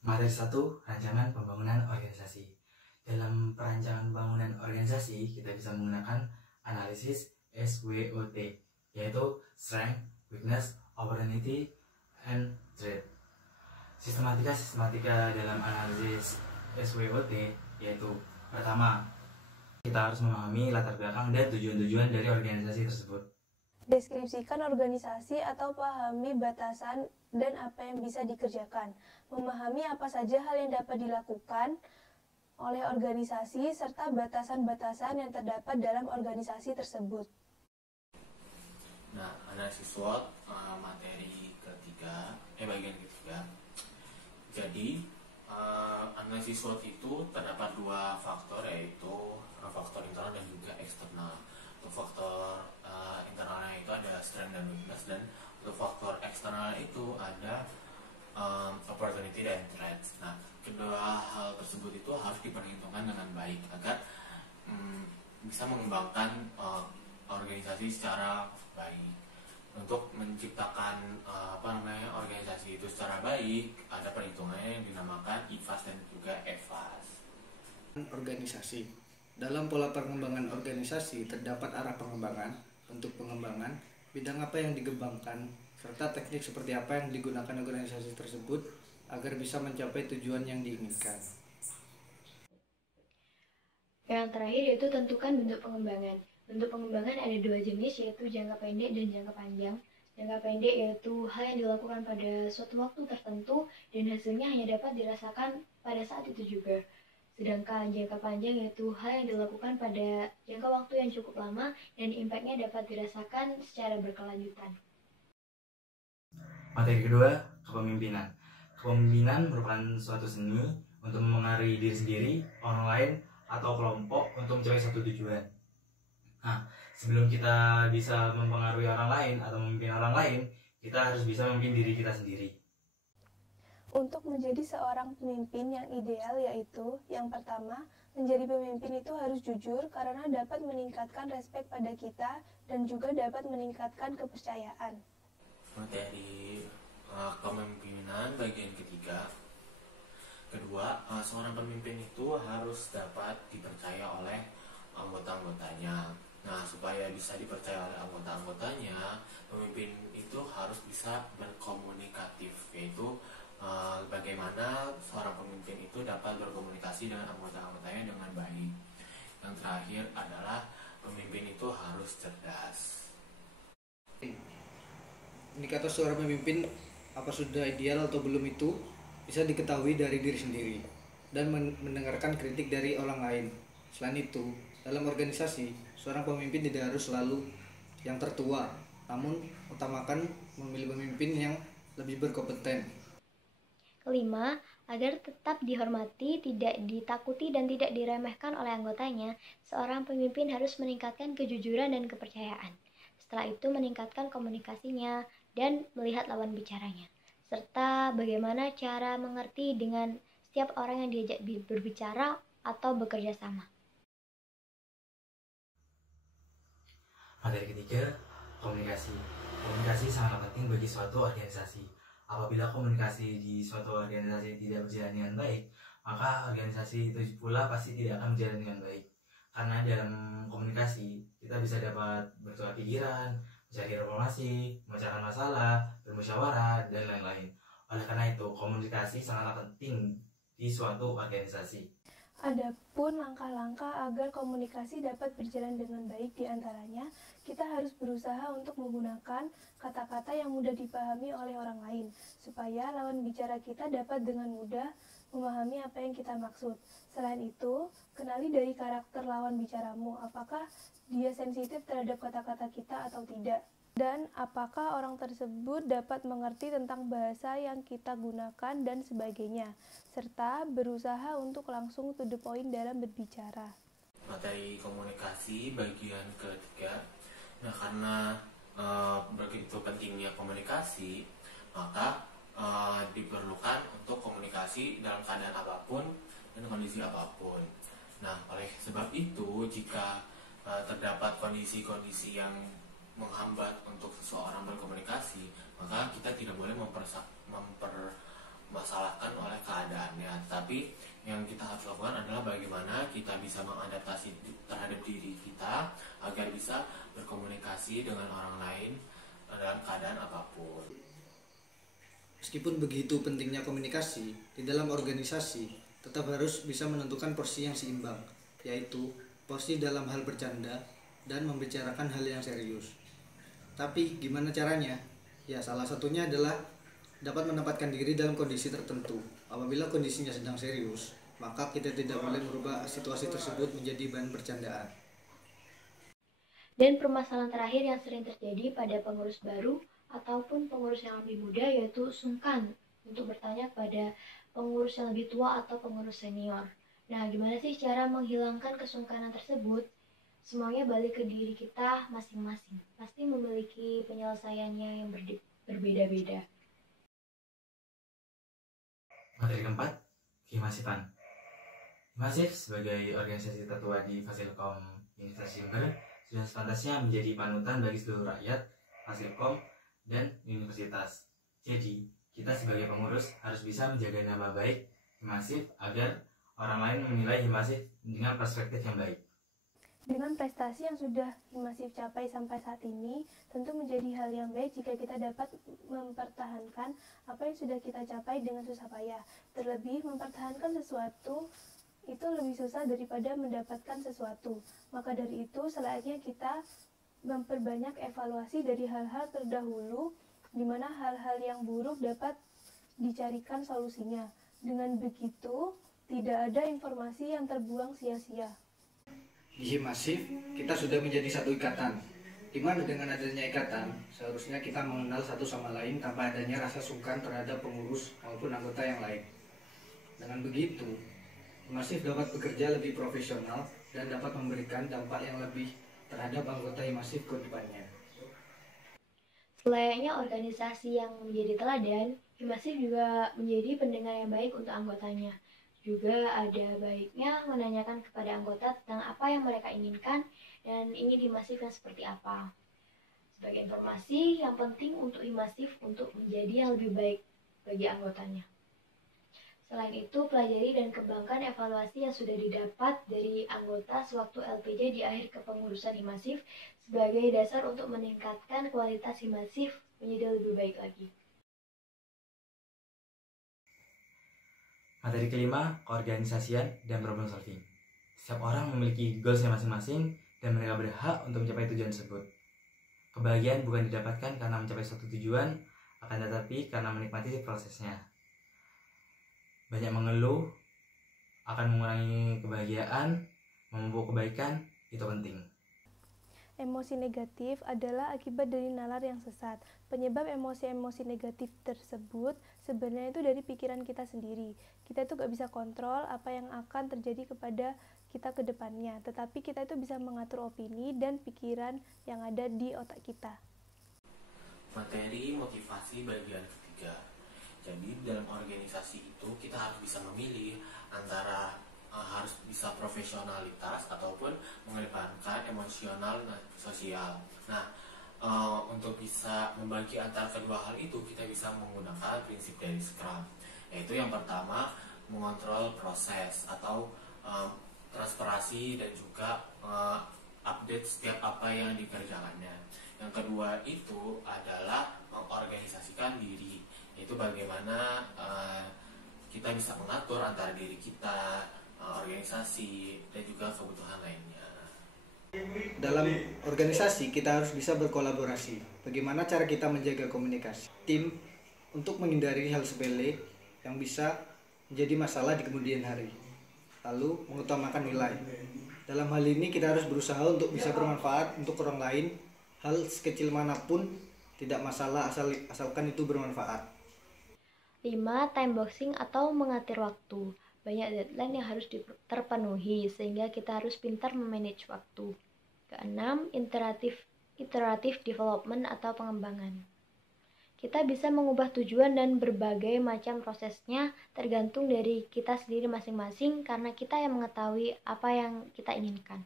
Materi 1, rancangan pembangunan organisasi. Dalam perancangan pembangunan organisasi, kita bisa menggunakan analisis SWOT, yaitu Strength, Weakness, Opportunity, and Threat. Sistematika dalam analisis SWOT yaitu pertama, kita harus memahami latar belakang dan tujuan-tujuan dari organisasi tersebut. Deskripsikan organisasi atau pahami batasan dan apa yang bisa dikerjakan. Memahami apa saja hal yang dapat dilakukan oleh organisasi serta batasan-batasan yang terdapat dalam organisasi tersebut. Nah, analisis SWOT bagian ketiga. Jadi, analisis SWOT itu terdapat dua faktor, yaitu faktor internal dan juga eksternal. Untuk faktor internalnya itu ada strength dan weakness, dan untuk faktor eksternal itu ada opportunity dan threat. Nah, kedua hal tersebut itu harus diperhitungkan dengan baik agar bisa mengembangkan organisasi secara baik. Untuk menciptakan organisasi itu secara baik, ada perhitungannya yang dinamakan IFAS dan juga EFAS. Organisasi. Dalam pola pengembangan organisasi terdapat arah pengembangan, bentuk pengembangan, bidang apa yang dikembangkan, serta teknik seperti apa yang digunakan organisasi tersebut agar bisa mencapai tujuan yang diinginkan. Yang terakhir yaitu tentukan bentuk pengembangan. Bentuk pengembangan ada dua jenis, yaitu jangka pendek dan jangka panjang. Jangka pendek yaitu hal yang dilakukan pada suatu waktu tertentu dan hasilnya hanya dapat dirasakan pada saat itu juga. Sedangkan jangka panjang yaitu hal yang dilakukan pada jangka waktu yang cukup lama dan impact-nya dapat dirasakan secara berkelanjutan. Materi kedua, kepemimpinan. Kepemimpinan merupakan suatu seni untuk memengaruhi diri sendiri, orang lain, atau kelompok untuk mencapai satu tujuan. Nah, sebelum kita bisa mempengaruhi orang lain atau memimpin orang lain, kita harus bisa memimpin diri kita sendiri. Untuk menjadi seorang pemimpin yang ideal yaitu, yang pertama, menjadi pemimpin itu harus jujur karena dapat meningkatkan respek pada kita dan juga dapat meningkatkan kepercayaan. Materi kepemimpinan bagian ketiga. Kedua, seorang pemimpin itu harus dapat dipercaya oleh anggota-anggotanya. Nah, supaya bisa dipercaya oleh anggota-anggotanya, pemimpin itu harus bisa berkomunikatif, yaitu bagaimana seorang pemimpin itu dapat berkomunikasi dengan anggota-anggotanya dengan baik. Yang terakhir adalah pemimpin itu harus cerdas. Indikator seorang pemimpin apa sudah ideal atau belum itu bisa diketahui dari diri sendiri dan mendengarkan kritik dari orang lain. Selain itu, dalam organisasi, seorang pemimpin tidak harus selalu yang tertua, namun utamakan memilih pemimpin yang lebih berkompeten. Kelima, agar tetap dihormati, tidak ditakuti, dan tidak diremehkan oleh anggotanya, seorang pemimpin harus meningkatkan kejujuran dan kepercayaan. Setelah itu meningkatkan komunikasinya dan melihat lawan bicaranya, serta bagaimana cara mengerti dengan setiap orang yang diajak berbicara atau bekerja sama. Materi ketiga, komunikasi. Komunikasi sangat penting bagi suatu organisasi. Apabila komunikasi di suatu organisasi tidak berjalan dengan baik, maka organisasi itu pula pasti tidak akan berjalan dengan baik. Karena dalam komunikasi, kita bisa dapat bertukar pikiran, mencari informasi, memecahkan masalah, bermusyawarah, dan lain-lain. Oleh karena itu, komunikasi sangat penting di suatu organisasi. Adapun langkah-langkah agar komunikasi dapat berjalan dengan baik, diantaranya kita harus berusaha untuk menggunakan kata-kata yang mudah dipahami oleh orang lain, supaya lawan bicara kita dapat dengan mudah memahami apa yang kita maksud. Selain itu, kenali dari karakter lawan bicaramu, apakah dia sensitif terhadap kata-kata kita atau tidak. Dan apakah orang tersebut dapat mengerti tentang bahasa yang kita gunakan dan sebagainya, serta berusaha untuk langsung to the point dalam berbicara. Materi komunikasi bagian ketiga. Nah, karena begitu pentingnya komunikasi, maka diperlukan untuk komunikasi dalam keadaan apapun dan kondisi apapun. Nah, oleh sebab itu, jika terdapat kondisi-kondisi yang menghambat untuk seseorang berkomunikasi, maka kita tidak boleh dimasalahkan oleh keadaannya, tapi yang kita harus lakukan adalah bagaimana kita bisa mengadaptasi terhadap diri kita agar bisa berkomunikasi dengan orang lain dalam keadaan apapun. Meskipun begitu pentingnya komunikasi, di dalam organisasi tetap harus bisa menentukan porsi yang seimbang, yaitu porsi dalam hal bercanda dan membicarakan hal yang serius. Tapi gimana caranya? Ya, salah satunya adalah dapat menempatkan diri dalam kondisi tertentu. Apabila kondisinya sedang serius, maka kita tidak boleh merubah situasi tersebut menjadi bahan bercandaan. Dan permasalahan terakhir yang sering terjadi pada pengurus baru ataupun pengurus yang lebih muda yaitu sungkan untuk bertanya kepada pengurus yang lebih tua atau pengurus senior. Nah, gimana sih cara menghilangkan kesungkanan tersebut? Semuanya balik ke diri kita masing-masing. Pasti memiliki penyelesaiannya yang berbeda-beda. Materi keempat, Himasifan. Himasif sebagai organisasi tertua di Fasilkom Universitas Jember sudah sepantasnya menjadi panutan bagi seluruh rakyat, Fasilkom, dan universitas. Jadi, kita sebagai pengurus harus bisa menjaga nama baik Himasif agar orang lain menilai Himasif dengan perspektif yang baik. Dengan prestasi yang sudah Himasif capai sampai saat ini, tentu menjadi hal yang baik jika kita dapat mempertahankan apa yang sudah kita capai dengan susah payah. Terlebih, mempertahankan sesuatu itu lebih susah daripada mendapatkan sesuatu. Maka dari itu, selayaknya kita memperbanyak evaluasi dari hal-hal terdahulu, di mana hal-hal yang buruk dapat dicarikan solusinya. Dengan begitu, tidak ada informasi yang terbuang sia-sia. Di Himasif, kita sudah menjadi satu ikatan, di mana dengan adanya ikatan, seharusnya kita mengenal satu sama lain tanpa adanya rasa sungkan terhadap pengurus maupun anggota yang lain. Dengan begitu, Himasif dapat bekerja lebih profesional dan dapat memberikan dampak yang lebih terhadap anggota Himasif ke depannya. Selayaknya organisasi yang menjadi teladan, Himasif juga menjadi pendengar yang baik untuk anggotanya. Juga ada baiknya menanyakan kepada anggota tentang apa yang mereka inginkan dan ingin Himasif yang seperti apa. Sebagai informasi yang penting untuk Himasif untuk menjadi yang lebih baik bagi anggotanya. Selain itu, pelajari dan kembangkan evaluasi yang sudah didapat dari anggota sewaktu LPJ di akhir kepengurusan Himasif sebagai dasar untuk meningkatkan kualitas Himasif menjadi lebih baik lagi. Materi kelima, keorganisasian dan problem solving. Setiap orang memiliki goalsnya masing-masing dan mereka berhak untuk mencapai tujuan tersebut. Kebahagiaan bukan didapatkan karena mencapai suatu tujuan, akan tetapi karena menikmati prosesnya. Banyak mengeluh akan mengurangi kebahagiaan, memupuk kebaikan, itu penting. Emosi negatif adalah akibat dari nalar yang sesat. Penyebab emosi-emosi negatif tersebut sebenarnya itu dari pikiran kita sendiri. Kita itu gak bisa kontrol apa yang akan terjadi kepada kita ke depannya, tetapi kita itu bisa mengatur opini dan pikiran yang ada di otak kita. Materi motivasi bagian ketiga. Jadi dalam organisasi itu kita harus bisa memilih antara harus bisa profesionalitas ataupun mengedepankan emosional dan sosial. Nah, untuk bisa membagi antara kedua hal itu kita bisa menggunakan prinsip dari Scrum, yaitu yang pertama mengontrol proses atau transparansi dan juga update setiap apa yang dikerjakannya. Yang kedua itu adalah mengorganisasikan diri, yaitu bagaimana kita bisa mengatur antara diri kita, organisasi, dan juga kebutuhan lainnya. Dalam organisasi kita harus bisa berkolaborasi. Bagaimana cara kita menjaga komunikasi tim untuk menghindari hal sepele yang bisa menjadi masalah di kemudian hari. Lalu mengutamakan nilai. Dalam hal ini kita harus berusaha untuk bisa bermanfaat untuk orang lain. Hal sekecil manapun tidak masalah asalkan itu bermanfaat. 5. Time boxing atau mengatur waktu. Banyak deadline yang harus terpenuhi sehingga kita harus pintar memanage waktu. Keenam, iterative development atau pengembangan. Kita bisa mengubah tujuan dan berbagai macam prosesnya tergantung dari kita sendiri masing-masing karena kita yang mengetahui apa yang kita inginkan.